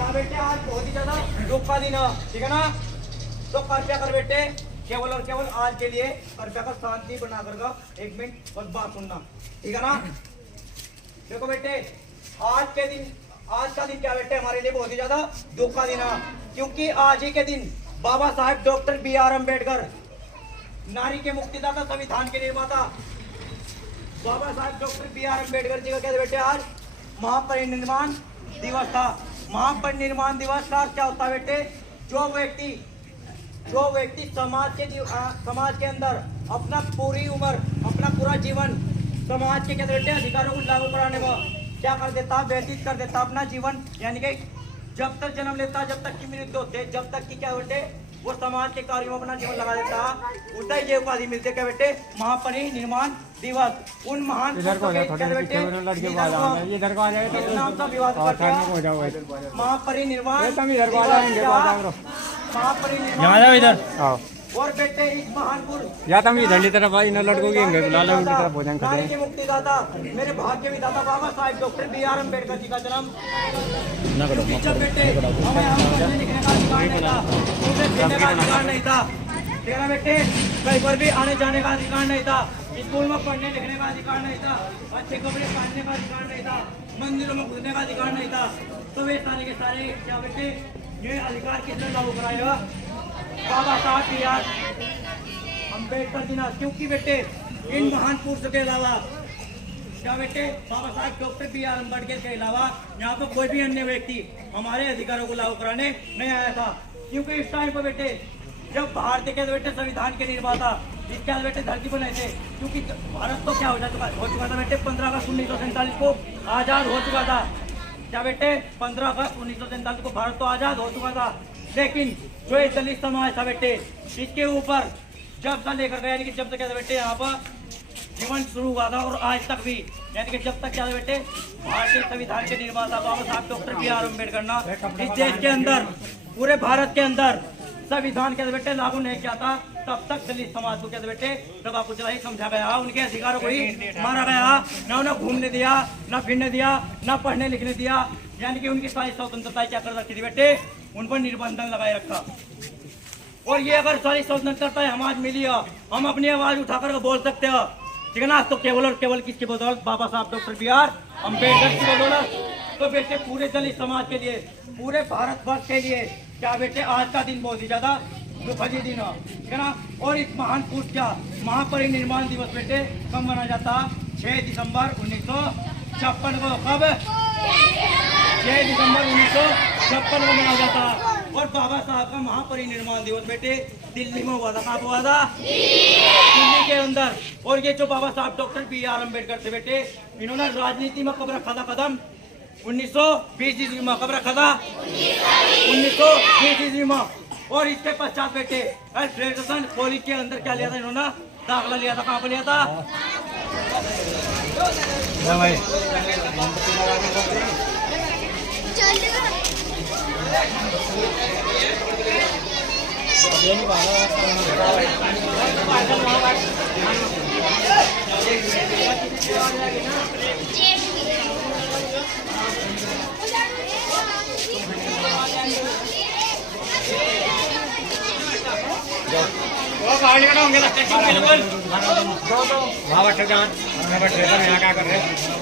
क्या बेटे आज बहुत ही ज्यादा दुख का दिन है, ठीक है ना। तो कृपया कर बेटे केवल और केवल आज के लिए कृपया कर शांति बना कर 1 मिनट बस बात सुनना, ठीक है ना। देखो बेटे आज के दिन, आज का दिन क्या बेटे हमारे लिए बहुत ही ज्यादा दुख का दिन है, क्योंकि आज ही के दिन बाबा साहेब डॉक्टर B.R. अम्बेडकर, नारी के मुक्तिदाता, संविधान के निर्माता बाबा साहेब डॉक्टर B.R. अम्बेडकर जी का क्या बेटे आज महापरिनिर्वाण दिवस था। महापरिनिर्वाण दिवस का क्या होता है बेटे, जो व्यक्ति समाज के अंदर अपना पूरी उम्र, अपना पूरा जीवन समाज के क्या बेटे अधिकारों को लागू कराने में क्या कर देता, व्यतीत कर देता अपना जीवन, यानी कि जब तक जन्म लेता, जब तक की मृत्यु होते, जब तक की क्या बेटे वो समाज के कार्यों में अपना जीवन लगा देता, उतना ही ये उपाधि मिलते क्या बेटे महापरिनिर्वाण दिवस। उन महान महापरिनिर्वाण और बेटे इस महान पुरुष या तो इधर तरफ इन लड़कों की लाला उनकी तरफ भोजन नारी के मुक्तिदाता, मेरे भाग्य विधाता बाबा साहेब डॉक्टर B.R. अम्बेडकर जी का जन्म बेटे हमें यहाँ पढ़ने लिखने का अधिकार नहीं था, मुझे देने का अधिकार नहीं था, ठीक है ना बेटे, कहीं पर भी आने जाने का अधिकार नहीं था, स्कूल में पढ़ने लिखने का अधिकार नहीं था, अच्छे कपड़े पहनने का अधिकार नहीं था, मंदिरों में घुसने का अधिकार नहीं था। तो वे सारे के सारे क्या बेटे ये अधिकार किसने लागू कराएगा, बाबा साहब B.R. अम्बेडकर जी ना। क्योंकि बेटे इन महान पुरुषों के अलावा क्या बेटे बाबा साहब डॉक्टर B.R. अम्बेडकर के अलावा यहाँ पर कोई भी अन्य व्यक्ति हमारे अधिकारों को लागू कराने नहीं आया था। क्योंकि इस टाइम पर बेटे जब भारत के बेटे संविधान के निर्माता इसके बेटे धरती पर नहीं थे, क्योंकि भारत तो क्या हो चुका था बेटे 15 अगस्त 1947 को आजाद हो चुका था। क्या बेटे 15 अगस्त 1947 को भारत तो आजाद हो चुका था, लेकिन जो ये दलित समाज था बेटे इसके ऊपर जब से लेकर गया, यानी कि जब तक क्या था बेटे यहाँ पर जीवन शुरू हुआ था और आज तक भी, यानी कि जब तक क्या था बेटे भारतीय संविधान के निर्माता बाबा साहब डॉक्टर B.R. अम्बेडकर ना इस देश के अंदर, पूरे भारत के अंदर संविधान के बेटे लागू नहीं किया था, तब तक दलित समाज को क्या बेटे दबा कुचला ही समझा गया, उनके अधिकारों को ही मारा गया, न उन्हें घूमने दिया, न फिरने दिया, न पढ़ने लिखने दिया, यानी कि उनकी सारी स्वतंत्रता क्या कर रखी थी बेटे, उन पर निर्बंधन लगाए रखा। और ये अगर सारी स्वतंत्रता हम आज मिली है, हम अपनी आवाज उठाकर बोल सकते हैं, ठीक है ना, तो केवल और केवल किसकी बदौलत, बाबा साहब डॉक्टर B.R. अम्बेडकर की बदौलत। तो बेटे पूरे दलित समाज के लिए, पूरे भारत वर्ष के लिए क्या बेटे आज का दिन बहुत ही ज्यादा दुखद दिन है, ठीक है ना। और इस महान पुरुष का महापरिनिर्वाण दिवस बेटे कब मनाया जाता, 6 दिसंबर 1956 को। कब 6 दिसंबर 1956 को मनाया जाता। और बाबा साहब का महापरिनिर्वाण दिवस बेटे दिल्ली में हुआ था। कहाँ हुआ था, दिल्ली के अंदर। और ये जो बाबा साहब डॉक्टर B.R. अम्बेडकर थे बेटे, इन्होंने राजनीति में कब रखा था कदम, 1920 ईस्वी में। कब रखा था, 1920 ईस्वी में। और इसके पश्चात बेटे ग्रेजुएशन कॉलेज के अंदर क्या लिया था इन्होंने, दाखिला लिया था। कहाँ पर लिया था, वहाँ बैठे यहाँ क्या कर रहे हैं।